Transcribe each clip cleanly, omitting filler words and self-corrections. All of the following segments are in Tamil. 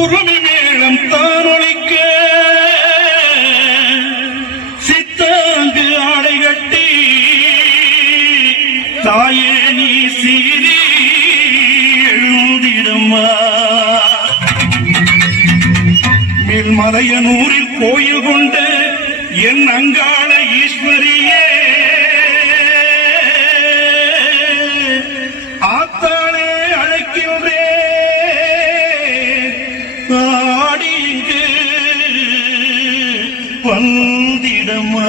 உருமி மேளம் தான் ஒழிக்க சித்தாங்கு ஆடை கட்டி தாயே நீ சீரி எழுந்திடம்மா. மேல்மலையனூரில் கோயில் கொண்ட என் அங்காள ஈஸ்வரியே, ஆத்தாளே அழைக்கின்றே ஆடிங்கு வந்திடமா.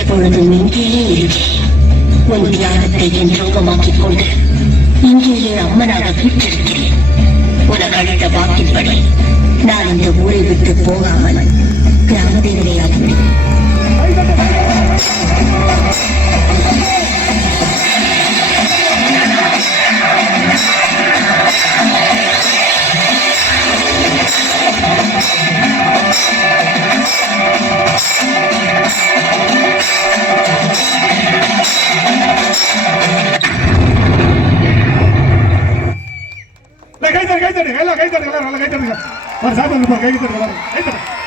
எப்பொழுதும் இங்கேயே இருக்கேன். உன் தியாகத்தை என் ரூபமாக்கிக் கொண்டு இங்கேயே அம்மனாக வீற்றிருக்கிறேன். உனக்கு அளித்த வாக்கின்படி நான் இந்த ஊரை விட்டு போகாமல் கிராம தேவதையாகிறேன். கை தட்டுங்க, எல்லாம் கை தட்டுங்க, நல்லா கை தட்டுங்க. ஒரு சாப்பிட்டு கை தட்டுங்க.